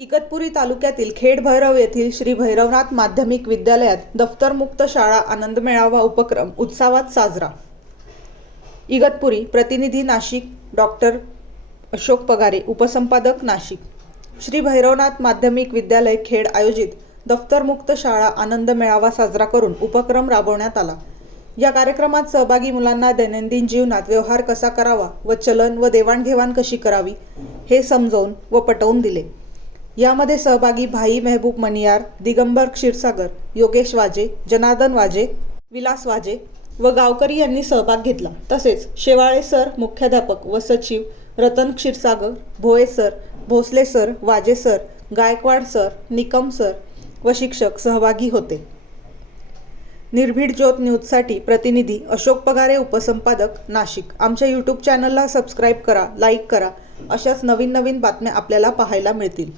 इगतपुरी तालुक्यातील खेडभैरव येथील श्री भैरवनाथ माध्यमिक विद्यालयात दफ्तरमुक्त शाळा आनंद मेळावा उपक्रम उत्साहात साजरा। इगतपुरी प्रतिनिधी नाशिक डॉक्टर अशोक पगारे उपसंपादक नाशिक। श्री भैरवनाथ माध्यमिक विद्यालय खेड आयोजित दफ्तरमुक्त शाळा आनंद मेळावा साजरा करून उपक्रम राबवण्यात आला। या कार्यक्रमात सहभागी मुलांना दैनंदिन जीवनात व्यवहार कसा करावा व चलन व देवाणघेवाण कशी करावी हे समजावून व पटवून दिले। यामध्ये सहभागी भाई मेहबूब मनियार, दिगंबर क्षीरसागर, योगेश वाजे, जनार्दन वाजे, विलास वाजे व गावकरी यांनी सहभाग घेतला। तसेच शेवाळे सर मुख्याध्यापक व सचिव, रतन क्षीरसागर, भोये सर, भोसले सर, वाजे sir, Gaikwad sir, Nikam sir व शिक्षक सहभागी होते। निर्भीड ज्योत न्यूजसाठी प्रतिनिधी अशोक पगारे उपसंपादक नाशिक। आमच्या यूट्यूब चॅनलला सबस्क्राईब करा, लाईक करा। अशाच नवीन बातम्या आपल्याला पाहायला मिळतील।